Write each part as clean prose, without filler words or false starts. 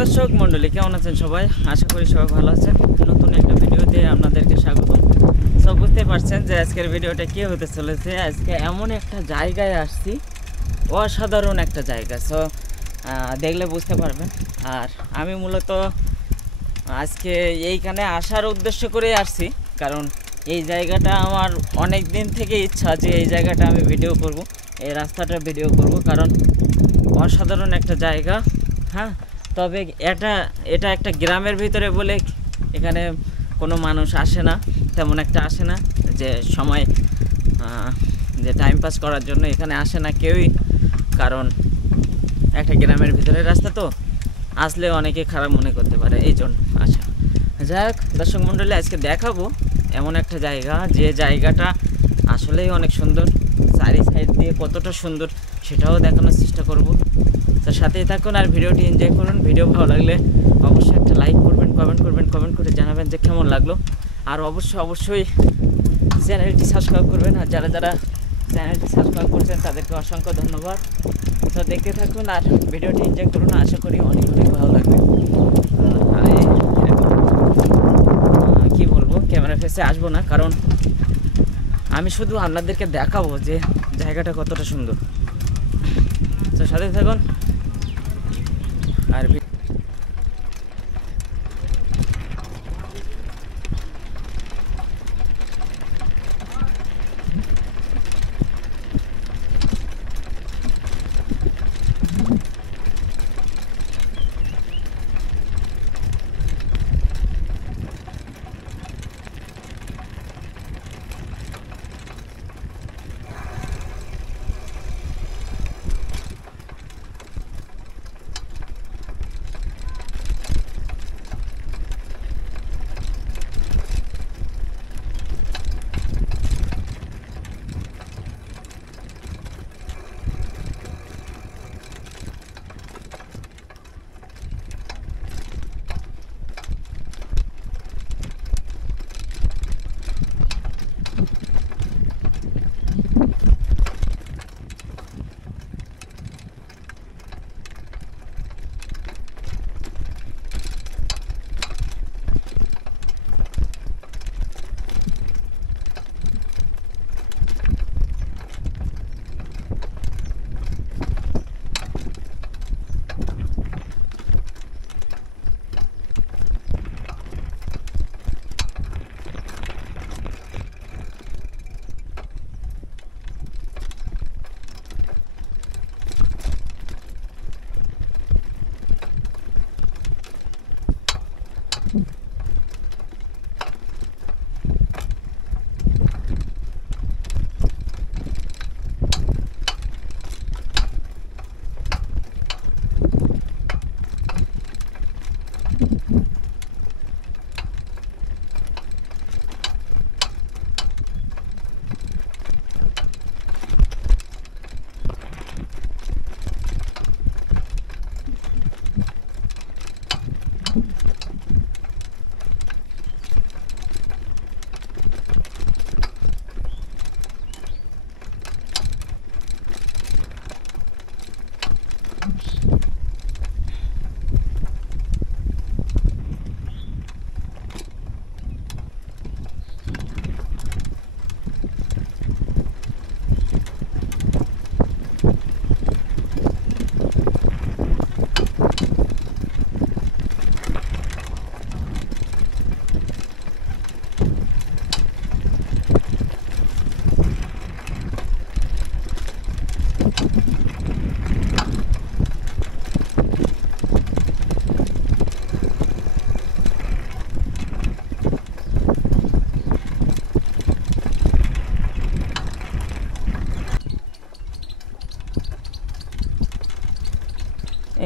দর্শক মণ্ডলী কেমন আছেন সবাই? আশা করি সবাই ভালো আছেন। নতুন একটা ভিডিওতে আপনাদেরকে স্বাগত। সব বুঝতে পারছেন যে আজকের ভিডিওটা কী হতে চলেছে। আজকে এমন একটা জায়গায় আসছি, অসাধারণ একটা জায়গা। সো দেখলে বুঝতে পারবেন। আর আমি মূলত আজকে এইখানে আসার উদ্দেশ্য করেই আসছি, কারণ এই জায়গাটা আমার অনেক দিন থেকে ইচ্ছা যে এই জায়গাটা আমি ভিডিও করব, এই রাস্তাটা ভিডিও করব, কারণ অসাধারণ একটা জায়গা। হ্যাঁ, তবে এটা একটা গ্রামের ভিতরে বলে এখানে কোনো মানুষ আসে না, তেমন একটা আসে না, যে সময় যে টাইম পাস করার জন্য এখানে আসে না কেউই, কারণ একটা গ্রামের ভিতরে রাস্তা তো আসলে অনেকে খারাপ মনে করতে পারে, এই জন্য আসা। যাই হোক দর্শক মণ্ডলী, আজকে দেখাবো এমন একটা জায়গা যে জায়গাটা আসলেই অনেক সুন্দর। চারি সাইড দিয়ে কতটা সুন্দর সেটাও দেখানোর চেষ্টা করব। তো সাথেই থাকুন আর ভিডিওটি এনজয় করুন। ভিডিও ভালো লাগলে অবশ্যই একটা লাইক করবেন, কমেন্ট করে জানাবেন যে কেমন লাগলো। আর অবশ্যই চ্যানেলটি সাবস্ক্রাইব করবেন। আর যারা চ্যানেলটি সাবস্ক্রাইব করছেন তাদেরকে অসংখ্য ধন্যবাদ। তো দেখতে থাকুন আর ভিডিওটি এনজয় করুন, আশা করি অনেক ভালো লাগবে। কি বলবো, ক্যামেরা ফেসে আসবো না, কারণ আমি শুধু আপনাদেরকে দেখাবো যে জায়গাটা কতটা সুন্দর। তো সাথে থাকুন আর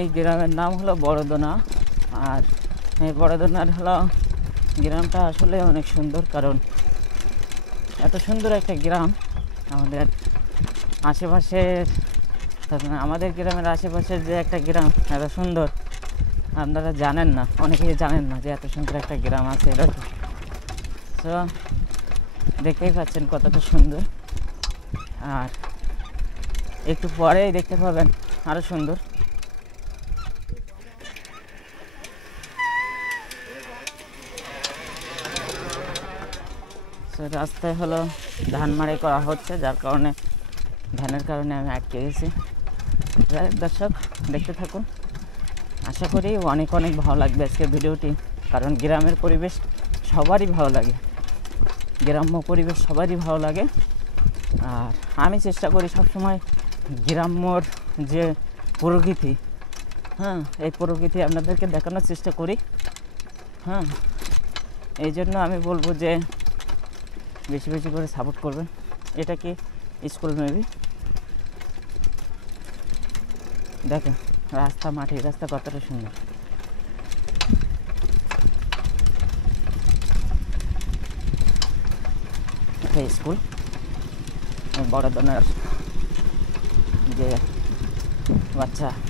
এই গ্রামের নাম হলো বড়দোনা। আর এই বড়দোনার হলো গ্রামটা আসলে অনেক সুন্দর, কারণ এত সুন্দর একটা গ্রাম আমাদের আশেপাশের, আমাদের গ্রামের আশেপাশের যে একটা গ্রাম এত সুন্দর আপনারা জানেন না, অনেকেই জানেন না যে এত সুন্দর একটা গ্রাম আছে এটা। তো দেখতেই পাচ্ছেন কতটা সুন্দর, আর একটু পরেই দেখতে পাবেন আরও সুন্দর। তো রাস্তায় হলো ধান মাড়াই করা হচ্ছে, যার কারণে ধানের কারণে আমি আটকে গেছি। যাই হোক দর্শক, দেখতে থাকুন, আশা করি অনেক অনেক ভালো লাগবে আজকের ভিডিওটি, কারণ গ্রামের পরিবেশ সবারই ভালো লাগে, গ্রাম্য পরিবেশ সবারই ভালো লাগে। আর আমি চেষ্টা করি সবসময় গ্রাম্যর যে প্রকৃতি, এই প্রকৃতি আপনাদেরকে দেখানোর চেষ্টা করি। এই জন্য আমি বলবো যে বেশি বেশি করে সাপোর্ট করবেন। এটা কি স্কুল মেবি, দেখেন রাস্তা, মাটির রাস্তা কতটা সুন্দর। এটা স্কুল, বড় ধরনের যে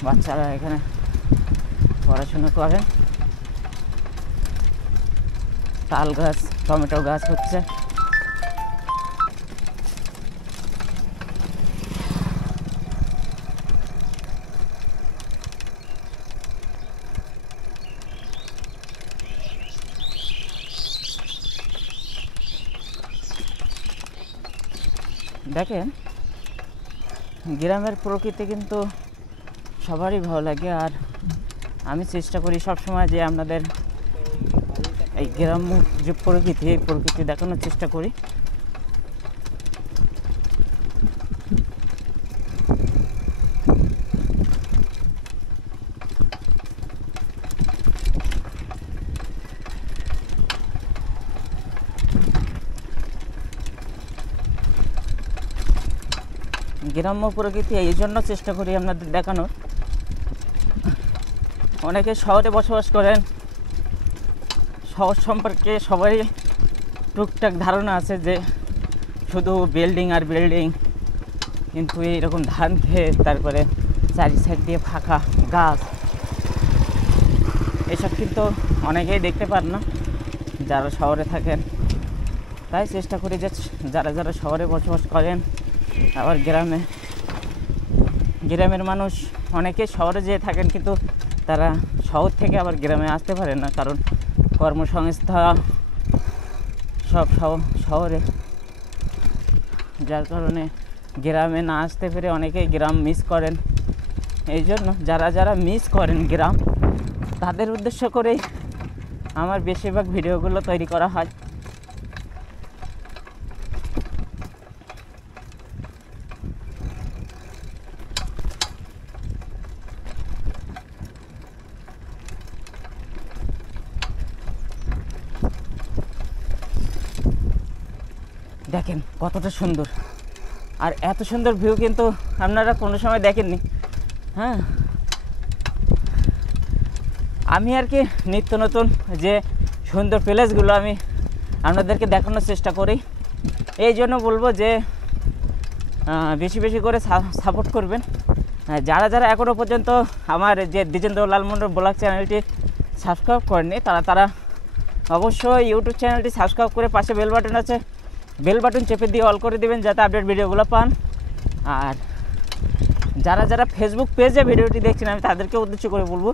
বাচ্চারা এখানে পড়াশোনা করেন। তাল গাছ, টমেটো গাছ হচ্ছে। দেখেন গ্রামের প্রকৃতি কিন্তু সবারই ভালো লাগে। আর আমি চেষ্টা করি সবসময় যে আপনাদের এই গ্রাম্য যে প্রকৃতি, এই প্রকৃতি দেখানোর চেষ্টা করি। গ্রাম্য প্রকৃতি এই জন্য চেষ্টা করি আপনাদের দেখানোর। অনেকে শহরে বসবাস করেন, শহর সম্পর্কে সবারই টুকটাক ধারণা আছে যে শুধু বিল্ডিং আর বিল্ডিং, কিন্তু এইরকম ধান ক্ষেত, তারপরে চারি সাইড দিয়ে ফাঁকা গাছ, এসব কিন্তু অনেকেই দেখতে পান না যারা শহরে থাকেন। তাই চেষ্টা করি যে যারা যারা শহরে বসবাস করেন, আবার গ্রামের মানুষ অনেকে শহরে যেয়ে থাকেন, কিন্তু তারা শহর থেকে আবার গ্রামে আসতে পারেন না, কারণ কর্মসংস্থা সব শহরে, যার কারণে গ্রামে না আসতে পেরে অনেকেই গ্রাম মিস করেন। এই জন্য যারা যারা মিস করেন গ্রাম, তাদের উদ্দেশ্য করেই আমার বেশিরভাগ ভিডিওগুলো তৈরি করা হয়। দেখেন কতটা সুন্দর, আর এত সুন্দর ভিউ কিন্তু আপনারা কোনো সময় দেখেননি। আমি আর কি নিত্য নতুন যে সুন্দর প্লেসগুলো আমি আপনাদেরকে দেখানোর চেষ্টা করি। এই জন্য বলবো যে বেশি বেশি করে সাপোর্ট করবেন। যারা যারা এখনও পর্যন্ত আমার যে দ্বিজেন্দ্র লাল মন্ডল ব্লগ চ্যানেলটি সাবস্ক্রাইব করেননি, তারা অবশ্যই ইউটিউব চ্যানেলটি সাবস্ক্রাইব করে পাশে বেল বাটন আছে, বেল বাটন চেপে দিয়ে অল করে দেবেন, যাতে আপডেট ভিডিওগুলো পান। আর যারা যারা ফেসবুক পেজে ভিডিওটি দেখছেন, আমি তাদেরকে উদ্দেশ্য করে বলবো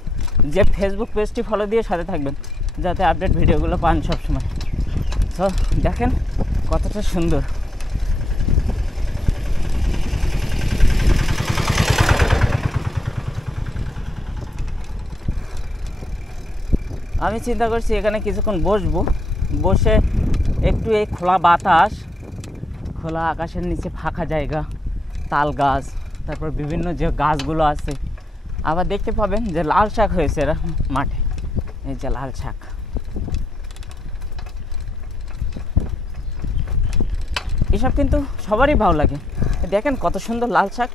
যে ফেসবুক পেজটি ফলো দিয়ে সাথে থাকবেন, যাতে আপডেট ভিডিওগুলো পান সবসময়। তো দেখেন কতটা সুন্দর। আমি চিন্তা করছি এখানে কিছুক্ষণ বসবো, বসে একটু এই খোলা বাতাস, খোলা আকাশের নিচে ফাঁকা জায়গা, তাল গাছ, তারপর বিভিন্ন যে গাছগুলো আছে, আবার দেখতে পাবেন যে লাল শাক হয়েছে এরা মাঠে, এই যে লাল শাক। এসব কিন্তু সবারই ভালো লাগে। দেখেন কত সুন্দর লাল শাক।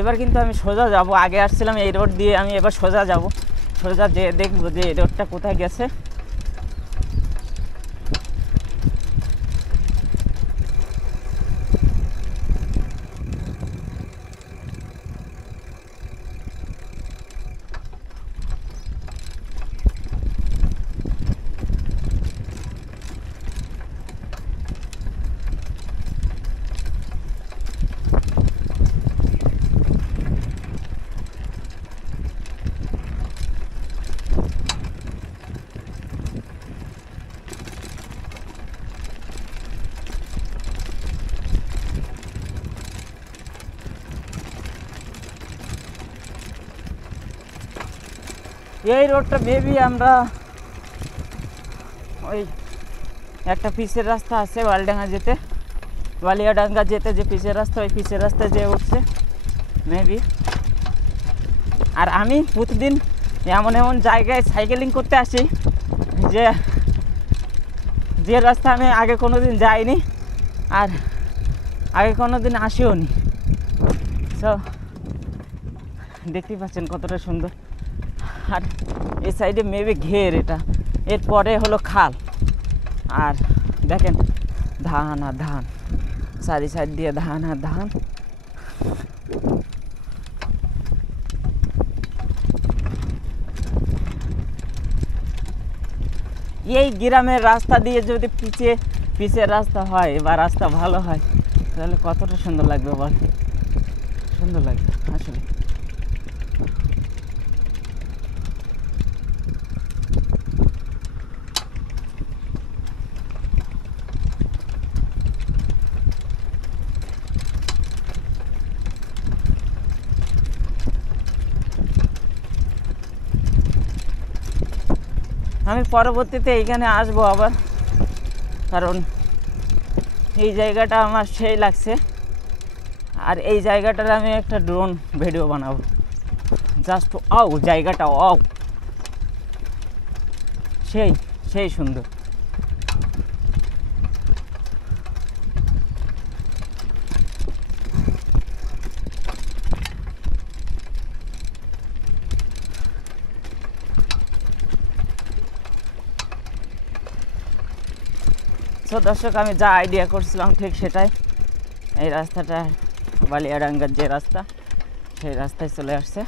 এবার কিন্তু আমি সোজা যাব, আগে আসছিলাম এই রোড দিয়ে, আমি এবার সোজা যাব, সোজা যেয়ে দেখবো যে এই রোডটা কোথায় গেছে। এই রোডটা মেবি আমরা ওই একটা পিচের রাস্তা আছে বালিডাঙ্গা যেতে, বালিয়াডাঙ্গা যেতে যে পিচের রাস্তা, ওই পিচের রাস্তায় যেয়ে উঠছে মেবি। আর আমি প্রতিদিন এমন এমন জায়গায় সাইকেলিং করতে আসি যে রাস্তা আমি আগে কোনো দিন যাইনি আর আগে কোনো দিন আসিও নি। সো দেখতেই পাচ্ছেন কতটা সুন্দর। আর এই সাইডে মেবি ঘের, এটা এরপরে হলো খাল। আর দেখেন ধান আর ধান, চারি সাইড দিয়ে ধান আর ধান। এই গ্রামের রাস্তা দিয়ে যদি পিচের রাস্তা হয় বা রাস্তা ভালো হয় তাহলে কতটা সুন্দর লাগবে বল, সুন্দর লাগবে আসলে। আমি পরবর্তীতে এইখানে আসবো আবার, কারণ এই জায়গাটা আমার সেই লাগছে। আর এই জায়গাটার আমি একটা ড্রোন ভিডিও বানাবো, জাস্ট জায়গাটা সেই সেই সুন্দর। সো দর্শক, আমি যা আইডিয়া করছিলাম ঠিক সেটাই। এই রাস্তাটা বালিয়াডাঙ্গার যে রাস্তা, সেই রাস্তায় চলে আসছে।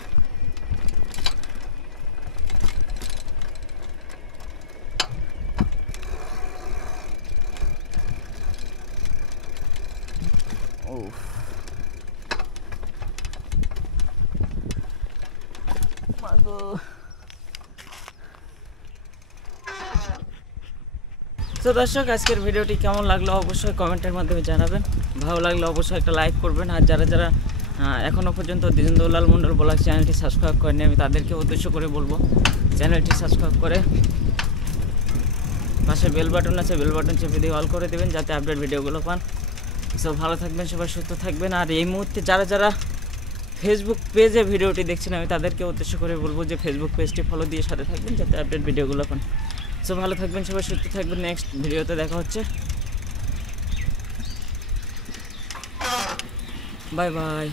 তো দর্শক, আজকের ভিডিওটি কেমন লাগলো অবশ্যই কমেন্টের মাধ্যমে জানাবেন। ভালো লাগলে অবশ্যই একটা লাইক করবেন। আর যারা যারা এখনও পর্যন্ত দ্বিজেন্দ্রলাল মণ্ডল ব্লগ চ্যানেলটি সাবস্ক্রাইব করেনি, আমি তাদেরকে উদ্দেশ্য করে বলবো চ্যানেলটি সাবস্ক্রাইব করে পাশে বেল বাটন আছে, বেল বাটন চেপে দিয়ে অল করে দেবেন যাতে আপডেট ভিডিওগুলো পান। সব ভালো থাকবেন, সবাই সুস্থ থাকবেন। আর এই মুহূর্তে যারা যারা ফেসবুক পেজে ভিডিওটি দেখছেন, আমি তাদেরকে উদ্দেশ্য করে বলবো যে ফেসবুক পেজটি ফলো দিয়ে সাথে থাকবেন যাতে আপডেট ভিডিওগুলো পান। সো ভালো থাকবেন, সবাই সুস্থ থাকবেন। নেক্সট ভিডিওতে দেখা হচ্ছে। Bye bye.